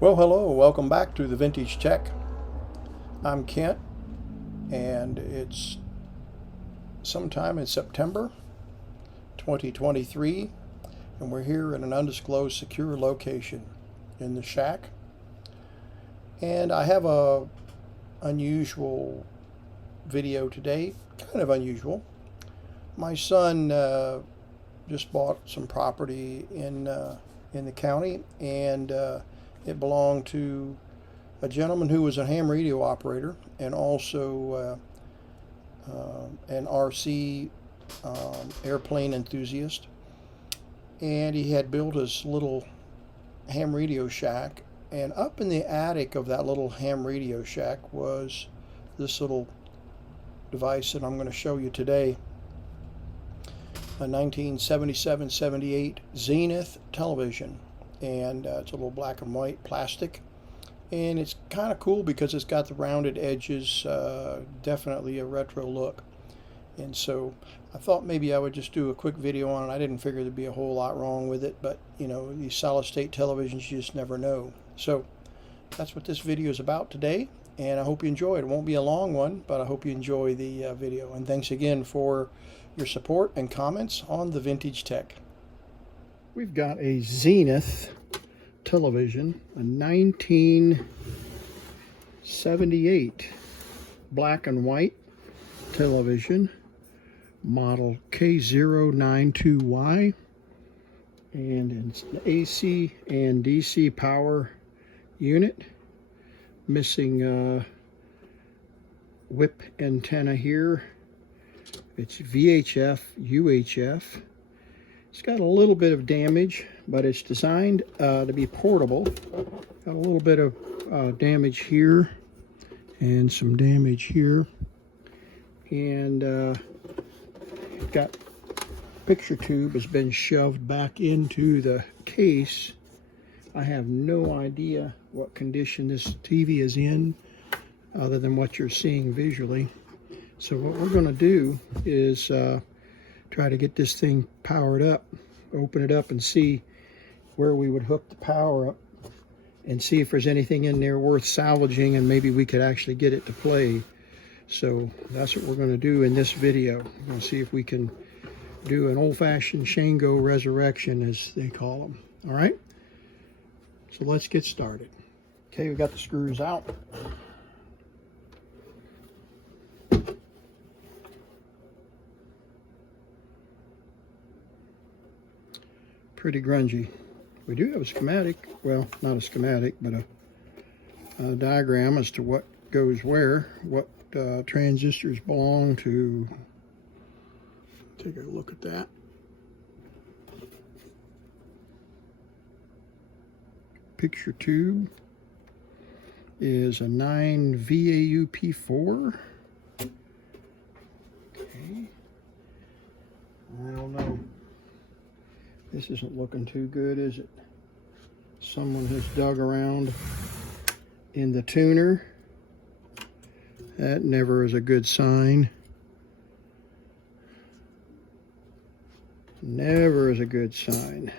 Well, hello, welcome back to the Vintage Tech. I'm Kent, and it's sometime in September 2023, and we're here in an undisclosed secure location in the shack. And I have a unusual video today, kind of unusual. My son just bought some property in the county, and it belonged to a gentleman who was a ham radio operator and also an RC airplane enthusiast. And he had built his little ham radio shack. And up in the attic of that little ham radio shack was this little device that I'm going to show you today. A 1977-78 Zenith television. And it's a little black and white plastic, and it's kind of cool because it's got the rounded edges, definitely a retro look. And so I thought maybe I would just do a quick video on it. I didn't figure there'd be a whole lot wrong with it, but you know, these solid state televisions, you just never know. So that's what this video is about today, and I hope you enjoy it. It won't be a long one, but I hope you enjoy the video. And thanks again for your support and comments on the Vintage Tech. We've got a Zenith television, a 1978 black and white television, model K092Y, and it's an AC and DC power unit, missing whip antenna here. It's VHF, UHF. It's got a little bit of damage, but it's designed to be portable. Got a little bit of damage here and some damage here. And got picture tube has been shoved back into the case. I have no idea what condition this TV is in other than what you're seeing visually. So what we're going to do is try to get this thing powered up, open it up and see where we would hook the power up and see if there's anything in there worth salvaging, and maybe we could actually get it to play. So that's what we're going to do in this video. We're going to see if we can do an old-fashioned Shango resurrection, as they call them. All right, so let's get started. Okay, we got the screws out. Pretty grungy. We do have a schematic, well, not a schematic, but a diagram as to what goes where, what transistors belong to. Take a look at that. Picture tube is a 9 VAUP4. Okay. I don't know. This isn't looking too good, is it? Someone has dug around in the tuner. That never is a good sign. Never is a good sign.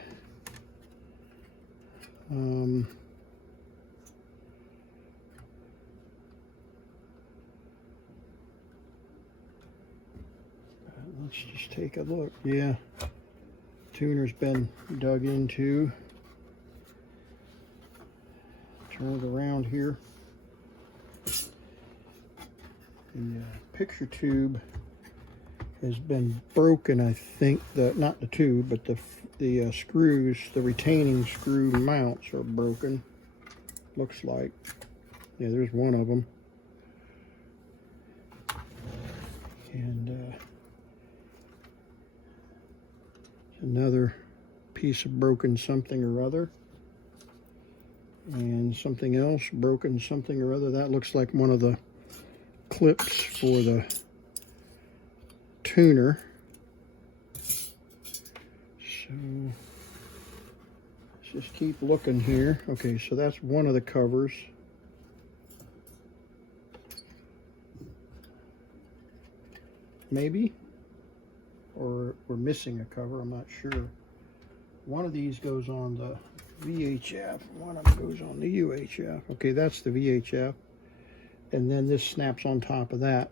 Let's just take a look. Yeah. Tuner's been dug into. Turn it around here. The picture tube has been broken, I think. Not the tube, but the screws, the retaining screw mounts are broken. Looks like. Yeah, there's one of them. And another piece of broken something or other, and something else broken something or other. That looks like one of the clips for the tuner. So let's just keep looking here. Okay, so that's one of the covers. Maybe, or we're missing a cover, I'm not sure. One of these goes on the VHF. One of them goes on the UHF. Okay, that's the VHF. And then this snaps on top of that.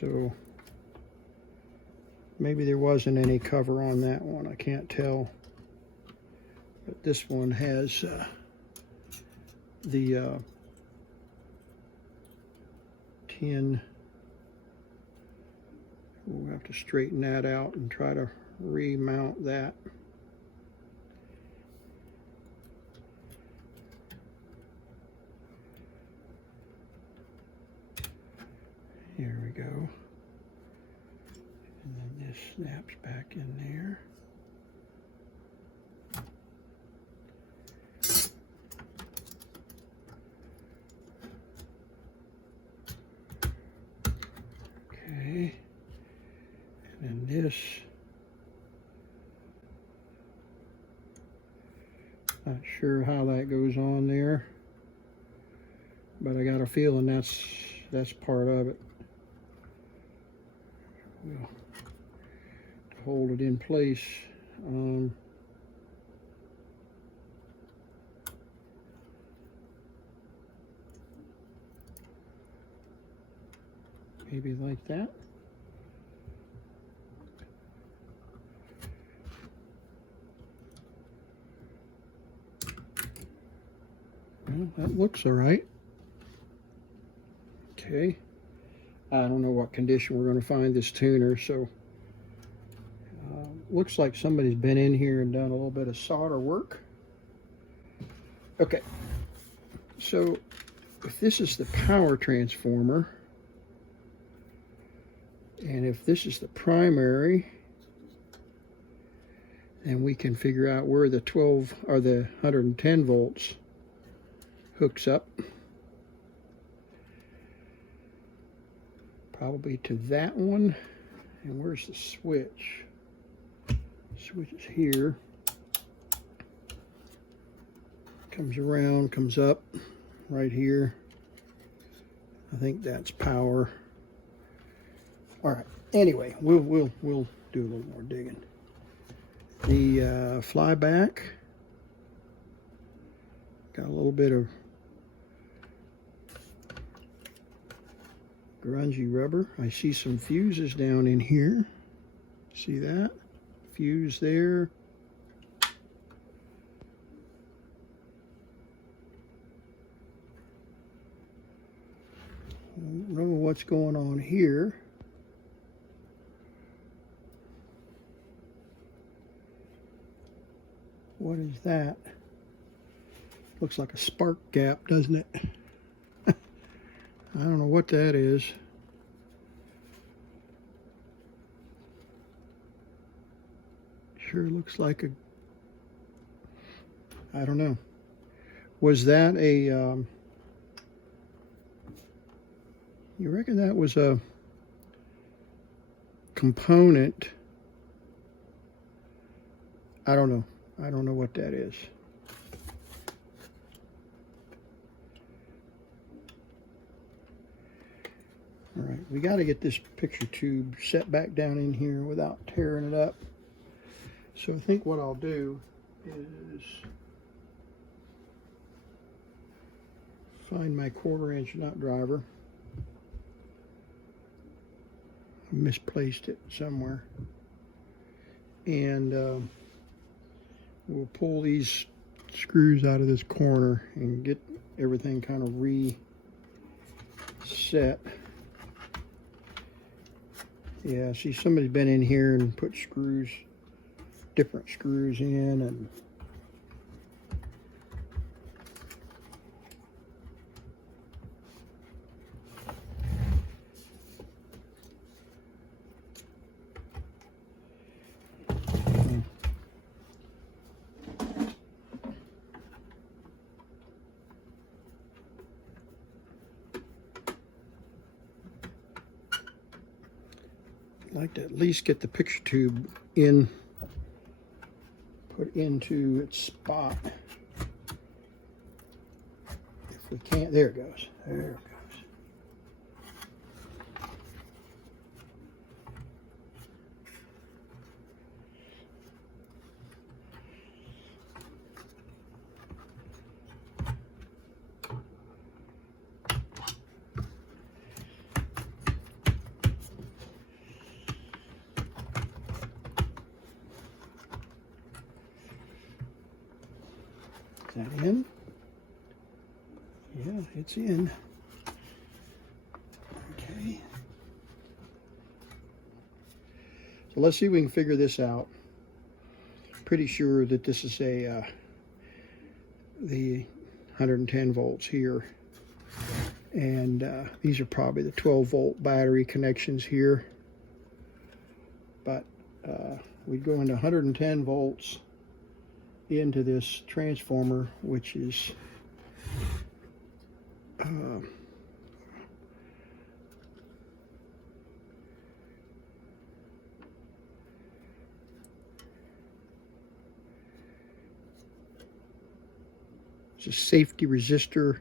So maybe there wasn't any cover on that one. I can't tell. But this one has the tin. We'll have to straighten that out and try to remount that. Here we go. And then this snaps back in there. Okay. And then this. Not sure how that goes on there, but I got a feeling that's part of it. Well, to hold it in place. Maybe like that. Well, that looks all right. Okay. I don't know what condition we're going to find this tuner, so looks like somebody's been in here and done a little bit of solder work. Okay, so if this is the power transformer, and if this is the primary, then we can figure out where the 12 or the 110 volts hooks up. Probably to that one. And where's the switch? Switch is here. Comes around, comes up right here. I think that's power. All right. Anyway, we'll do a little more digging. The flyback got a little bit of grungy rubber. I see some fuses down in here. See that? Fuse there. I don't know what's going on here. What is that? Looks like a spark gap, doesn't it? I don't know what that is. Sure looks like a, I don't know. Was that a, you reckon that was a component? I don't know. I don't know what that is. All right, we got to get this picture tube set back down in here without tearing it up. So I think what I'll do is find my 1/4-inch nut driver. I misplaced it somewhere. And we'll pull these screws out of this corner and get everything kind of reset. Yeah, see, somebody's been in here and put screws, different screws in, and I'd like to at least get the picture tube in, put into its spot. If we can't, there it goes. There it goes. Is that in? Yeah, it's in. Okay. So let's see if we can figure this out. Pretty sure that this is a the 110 volts here, and these are probably the 12-volt battery connections here. But we'd go into 110 volts into this transformer, which is a safety resistor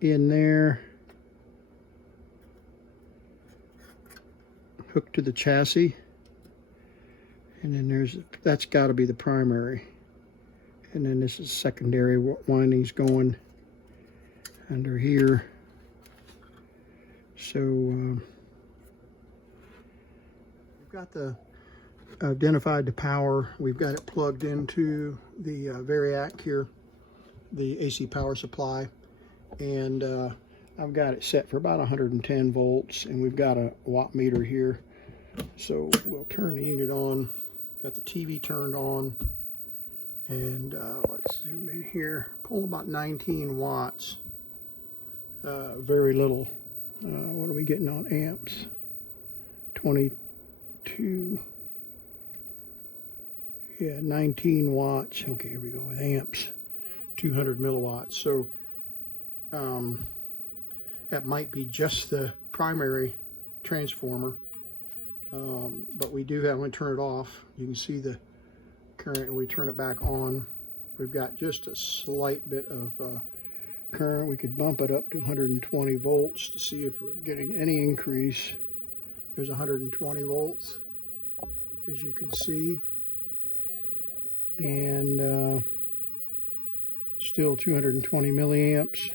in there, hooked to the chassis, and then that's got to be the primary, and then this is secondary windings going under here. So we've got identified the power. We've got it plugged into the Variac here, the AC power supply, and I've got it set for about 110 volts, and we've got a watt meter here. So we'll turn the unit on. Got the TV turned on, and let's zoom in here. Pull about 19 watts. Very little. What are we getting on amps? 22. Yeah, 19 watts. Okay, here we go with amps. 200 milliwatts. So that might be just the primary transformer, but we do have, when we turn it off, you can see the current, and we turn it back on, we've got just a slight bit of current. We could bump it up to 120 volts to see if we're getting any increase. There's 120 volts, as you can see, and still 220 milliamps,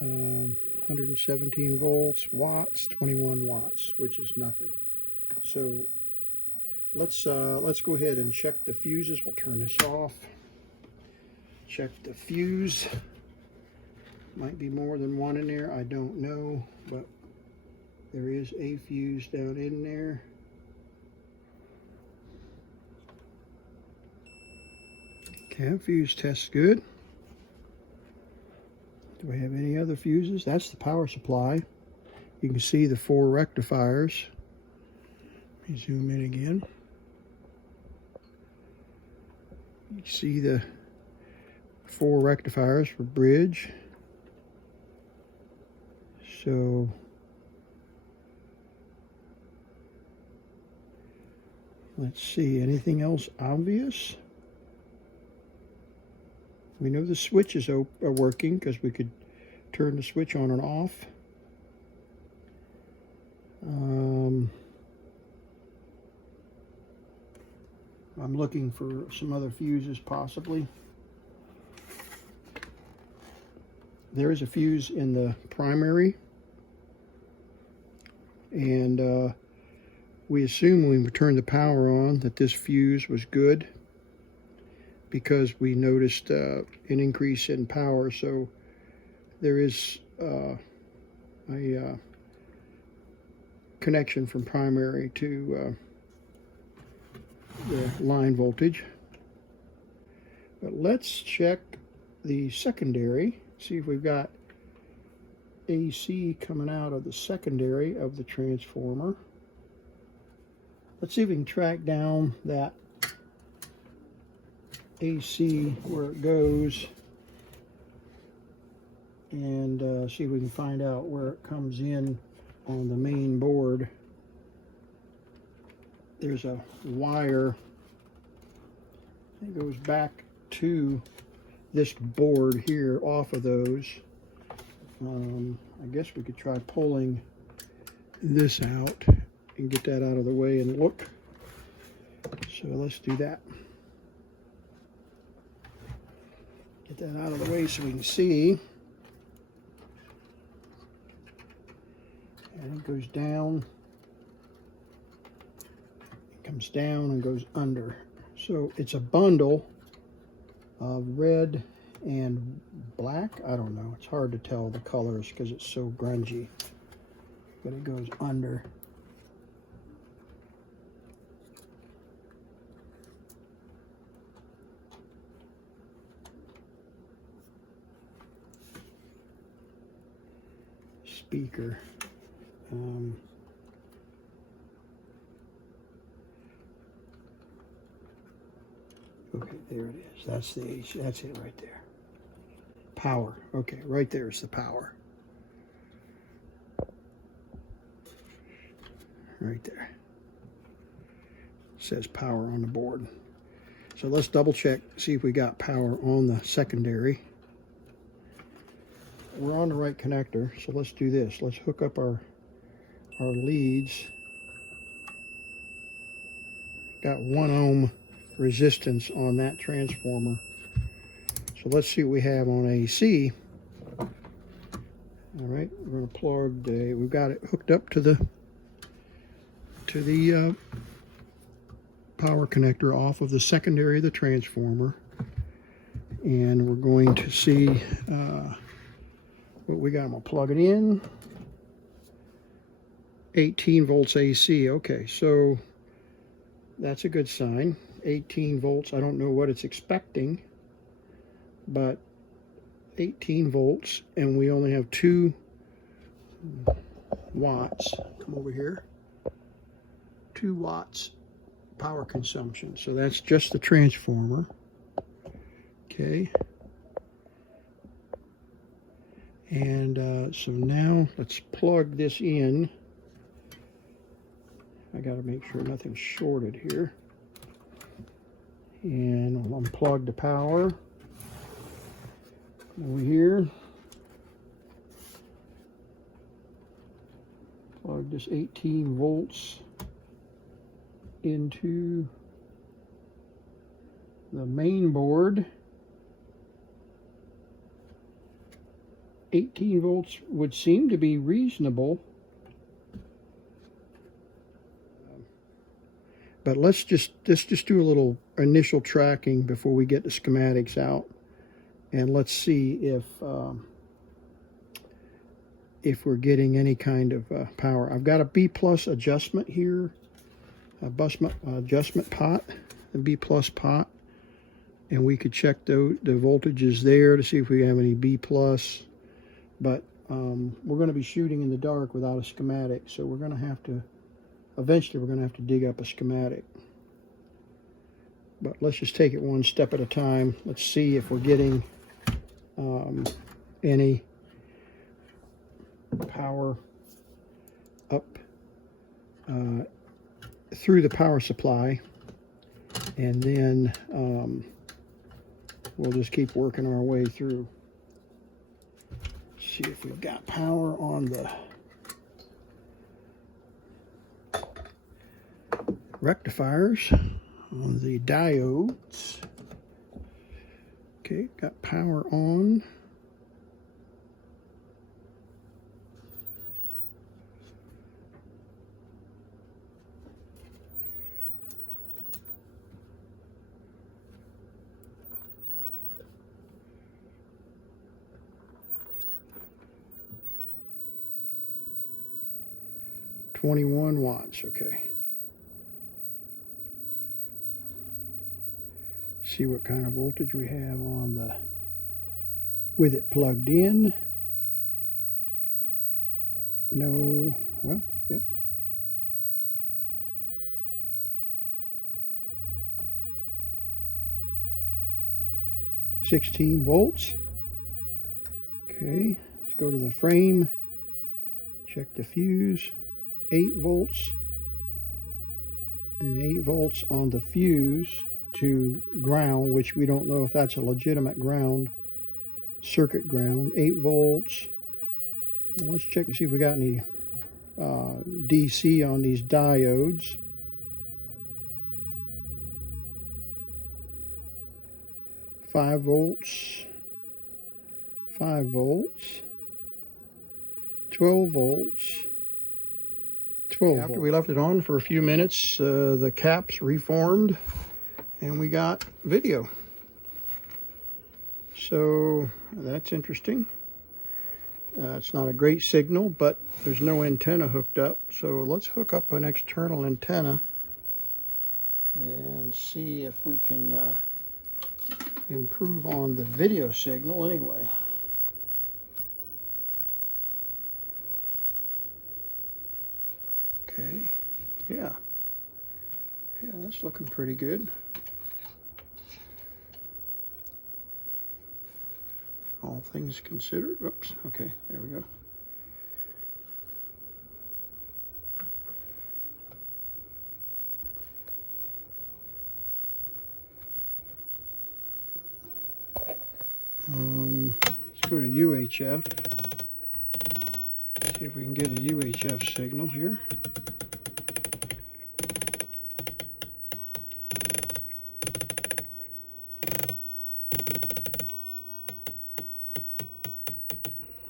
117 volts, watts, 21 watts, which is nothing. So let's go ahead and check the fuses. We'll turn this off. Check the fuse. Might be more than one in there, I don't know, but there is a fuse down in there. Okay, fuse tests good. Do we have any other fuses? That's the power supply. You can see the 4 rectifiers. Let me zoom in again. You see the 4 rectifiers for bridge. So let's see, anything else obvious? We know the switches are working because we could turn the switch on and off. I'm looking for some other fuses possibly. There is a fuse in the primary, and we assume when we turned the power on that this fuse was good, because we noticed an increase in power. So there is a connection from primary to the line voltage. But let's check the secondary, see if we've got AC coming out of the secondary of the transformer. Let's see if we can track down that AC where it goes, and see if we can find out where it comes in on the main board. There's a wire that goes back to this board here off of those. I guess we could try pulling this out and get that out of the way and look. So let's do that. Get that out of the way so we can see. And it goes down. It comes down and goes under. So it's a bundle of red and black. I don't know. It's hard to tell the colors because it's so grungy. But it goes under. Speaker. Okay, there it is. That's the H. That's it right there. Power. Okay, right there is the power. Right there. It says power on the board. So let's double check, see if we got power on the secondary. We're on the right connector, so let's do this. Let's hook up our leads. Got 1 ohm resistance on that transformer. So let's see what we have on AC. All right, we're going to plug the. We've got it hooked up to the power connector off of the secondary of the transformer, and we're going to see what we got. I'm going to plug it in. 18 volts AC. Okay, so that's a good sign. 18 volts. I don't know what it's expecting, but 18 volts, and we only have 2 watts. Come over here. 2 watts power consumption. So that's just the transformer. Okay. And so now let's plug this in. I got to make sure nothing's shorted here. And I'll unplug the power over here. Plug this 18 volts into the main board. 18 volts would seem to be reasonable. But let's just do a little initial tracking before we get the schematics out, and let's see if we're getting any kind of power. I've got a B+ adjustment here, a adjustment pot, a B+ pot, and we could check the voltages there to see if we have any B+. But we're going to be shooting in the dark without a schematic, so we're going to have to. Eventually, we're going to have to dig up a schematic. But let's just take it one step at a time. Let's see if we're getting any power up through the power supply. And then we'll just keep working our way through. See if we've got power on the rectifiers, on the diodes. Okay, got power on. $21 watts, okay. See what kind of voltage we have on the, with it plugged in. No, well, yeah. $16 volts. Okay, let's go to the frame. Check the fuse. 8 volts. And 8 volts on the fuse to ground, which we don't know if that's a legitimate ground, circuit ground. 8 volts. Now let's check and see if we got any DC on these diodes. Five volts, 5 volts, 12 volts, 12 volts. After we left it on for a few minutes, the caps reformed and we got video. so that's interesting. It's not a great signal, but there's no antenna hooked up. So let's hook up an external antenna and see if we can improve on the video signal anyway. Okay, yeah, that's looking pretty good. All things considered. Oops, okay, there we go. Let's go to UHF. See if we can get a UHF signal here.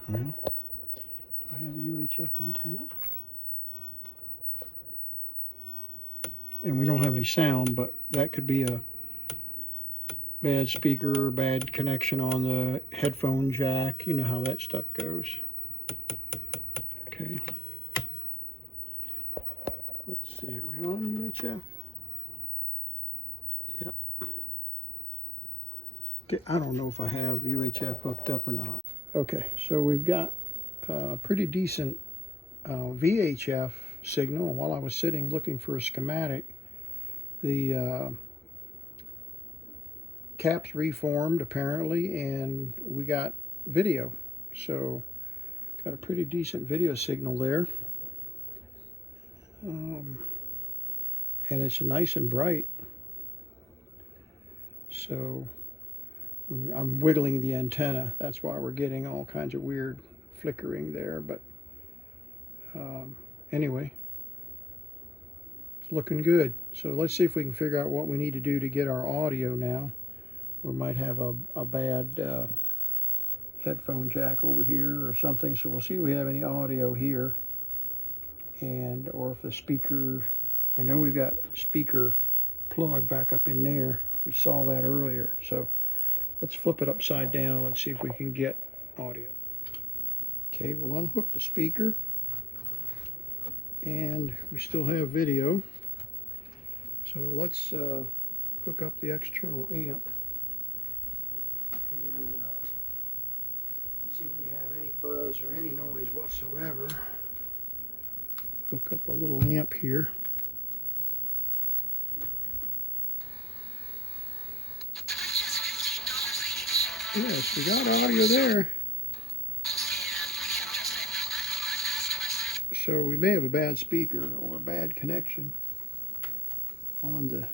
Do I have a UHF antenna? And we don't have any sound, but that could be a bad speaker or bad connection on the headphone jack. You know how that stuff goes. Okay. Let's see, are we on UHF? Yeah. Okay, I don't know if I have UHF hooked up or not. Okay, so we've got a pretty decent VHF signal. While I was sitting looking for a schematic, the caps reformed apparently, and we got video. So got a pretty decent video signal there. And it's nice and bright. So I'm wiggling the antenna. That's why we're getting all kinds of weird flickering there. But anyway, it's looking good. So let's see if we can figure out what we need to do to get our audio now. We might have a bad headphone jack over here or something. So we'll see if we have any audio here. And or if the speaker, I know we've got speaker plug back up in there. We saw that earlier. So let's flip it upside down and see if we can get audio. Okay, we'll unhook the speaker. And we still have video. So let's hook up the external amp. And see if we have any buzz or any noise whatsoever. Hook up a little amp here. Yes, we got audio there. So we may have a bad speaker or a bad connection on the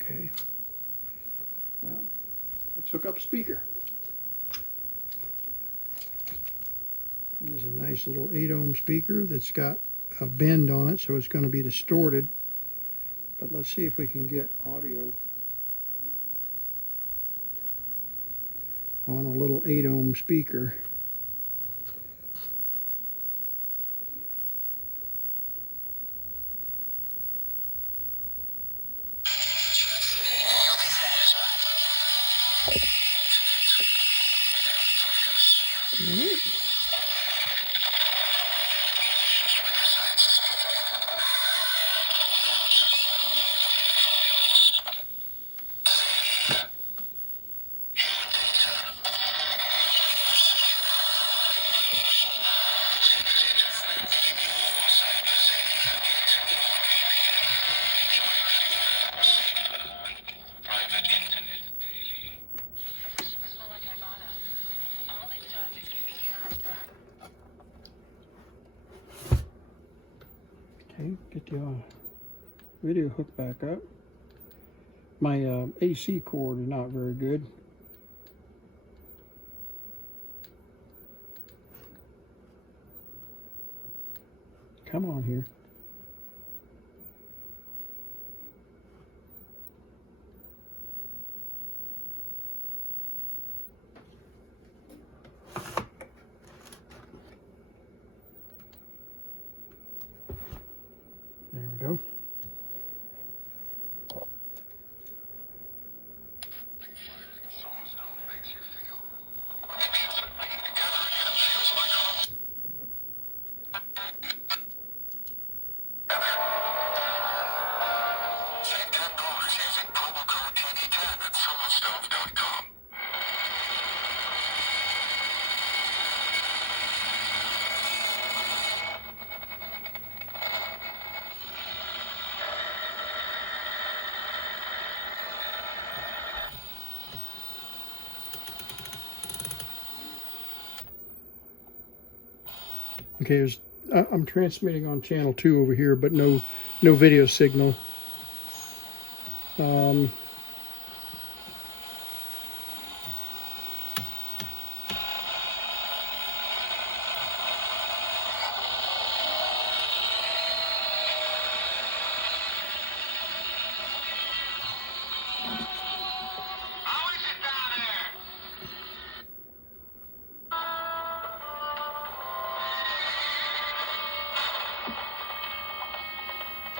okay. Well, let's hook up a speaker. There's a nice little 8-ohm speaker that's got a bend on it, so it's going to be distorted. But let's see if we can get audio on a little 8-ohm speaker. Okay, get the video hooked back up. My AC cord is not very good. Come on here. There we go. Okay, I'm transmitting on channel 2 over here, but no video signal.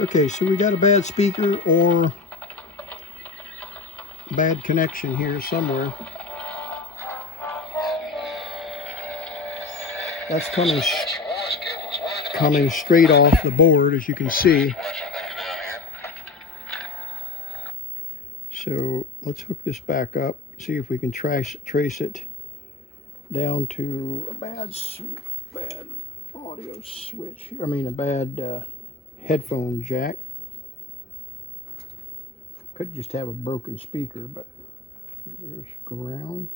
Okay, so we got a bad speaker or bad connection here somewhere. That's coming straight off the board, as you can see. So let's hook this back up, see if we can trace it down to a bad audio switch. I mean, a bad headphone jack. Could just have a broken speaker, but there's ground.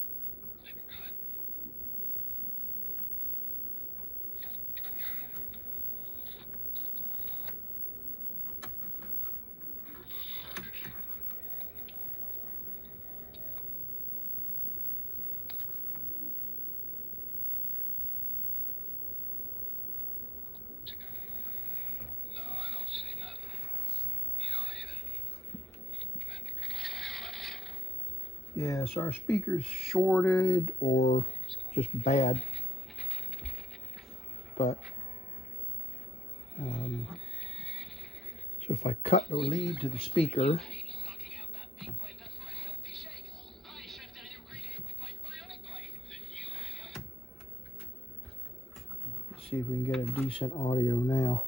Yes, our speaker's shorted or just bad. But so if I cut the lead to the speaker, let's see if we can get a decent audio now.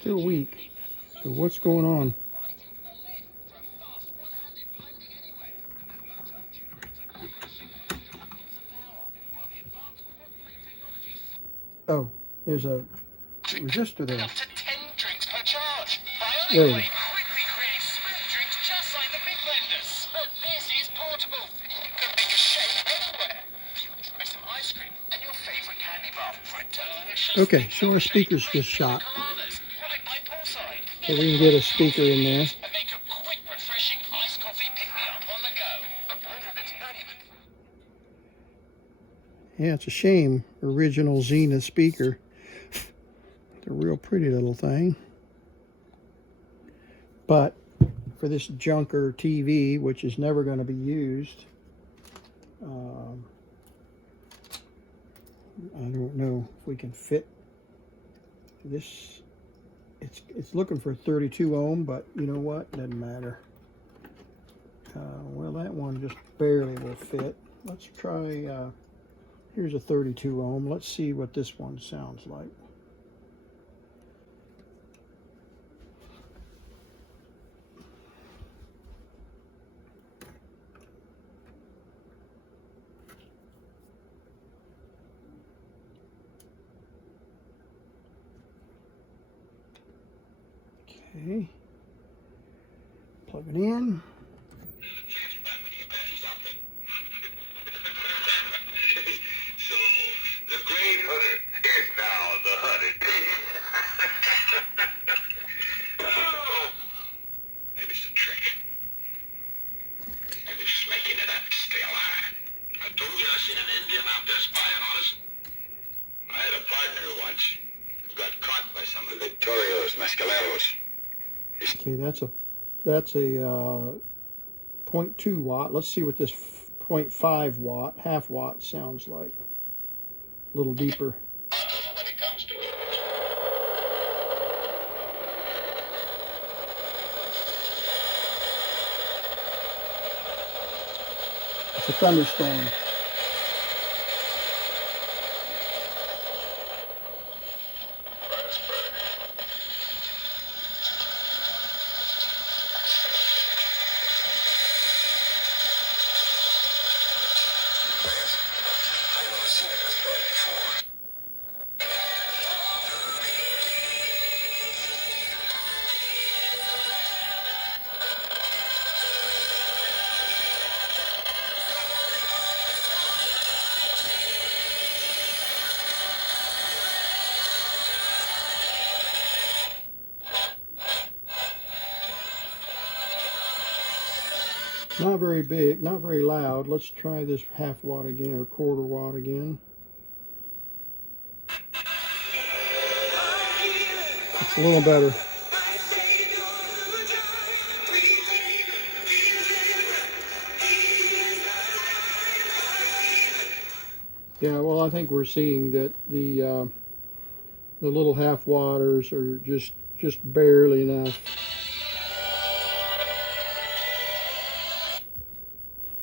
Still weak. So what's going on? Oh, there's a resistor there. Up to 10 drinks per charge. There. Quickly creates smooth drinks just like the big blenders. But this is portable. You can make a shake anywhere. Try some ice cream and your favorite candy bar for a delicious. Okay, so our speaker's just shot. So we can get a speaker in there. And make a quick, refreshing iced coffee pick-me-up on the go. A blender that's not even... Yeah, it's a shame. Original Zenith speaker. It's a real pretty little thing. But for this junker TV, which is never going to be used, I don't know if we can fit this. It's looking for 32 ohm, but you know what? Doesn't matter. Well, that one just barely will fit. Let's try, here's a 32 ohm. Let's see what this one sounds like. Okay, plug it in. So, the great hooded is now the hooded. Oh, maybe it's a trick. Maybe just making it up to stay alive. I told you I seen an Indian out there spying on us. I had a partner once who got caught by some of Victorio's mescaleros. Okay, that's a 0.2 watt. Let's see what this 0.5 watt, half watt sounds like. A little deeper. When it comes to it. It's a thunderstorm. Not very big, not very loud. Let's try this half watt again, or quarter watt again. It's a little better. Yeah, well, I think we're seeing that the little half watters are just barely enough.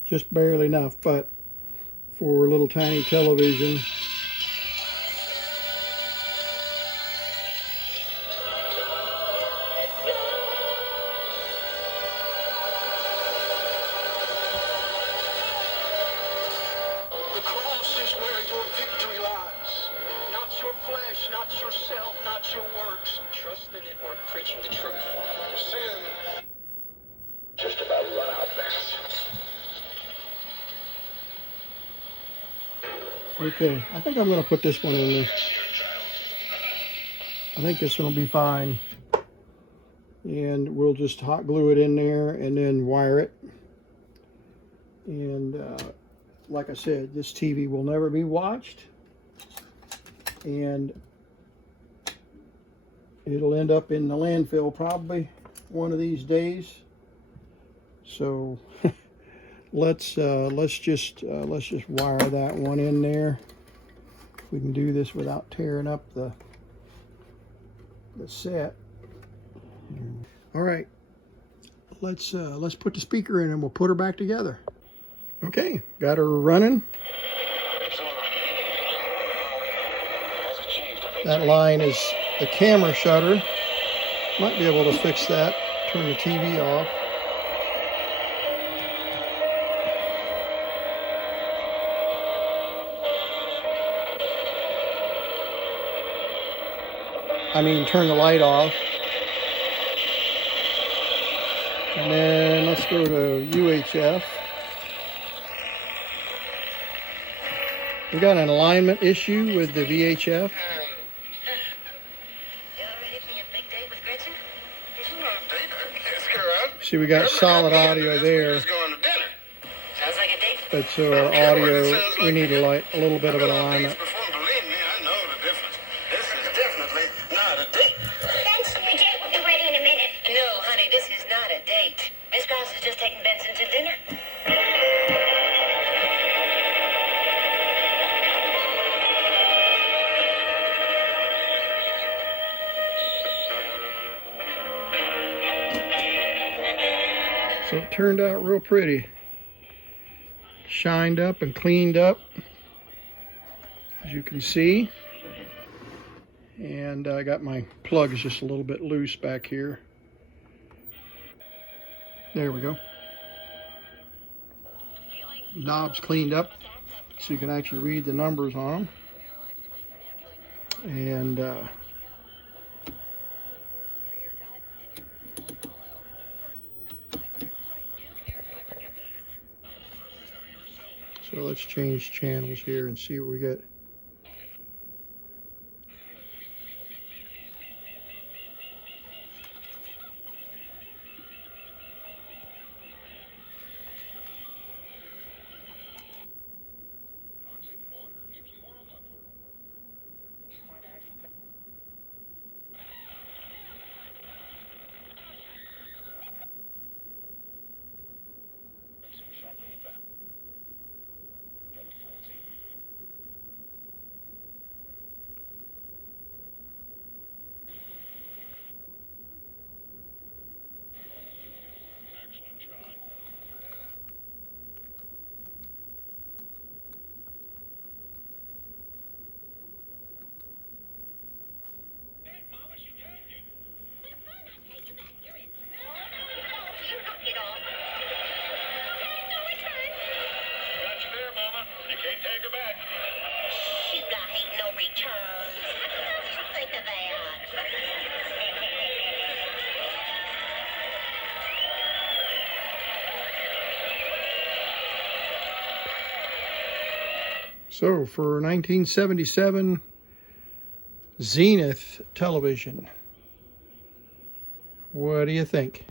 Just barely enough, but for a little tiny television, The cross is where your victory lies. Not your flesh, not yourself, not your works. Trust the network preaching the truth. Sin just about run out fast. okay, I think I'm going to put this one in there. I think this one will be fine. And we'll just hot glue it in there and then wire it. And like I said, this TV will never be watched. And it'll end up in the landfill probably one of these days. So let's just wire that one in there. If we can do this without tearing up the set. All right, let's put the speaker in and we'll put her back together. Okay, got her running. That line is the camera shutter. Might be able to fix that. Turn the TV off. I mean, turn the light off. And then let's go to UHF. We got an alignment issue with the VHF. See, we got solid audio there. But so our audio, we need a little bit of an alignment. So it turned out real pretty. Shined up and cleaned up, as you can see. And I got my plugs just a little bit loose back here. There we go. Knobs cleaned up so you can actually read the numbers on them. And so let's change channels here and see what we get. turns. Think of that. So for 1977 Zenith television, what do you think?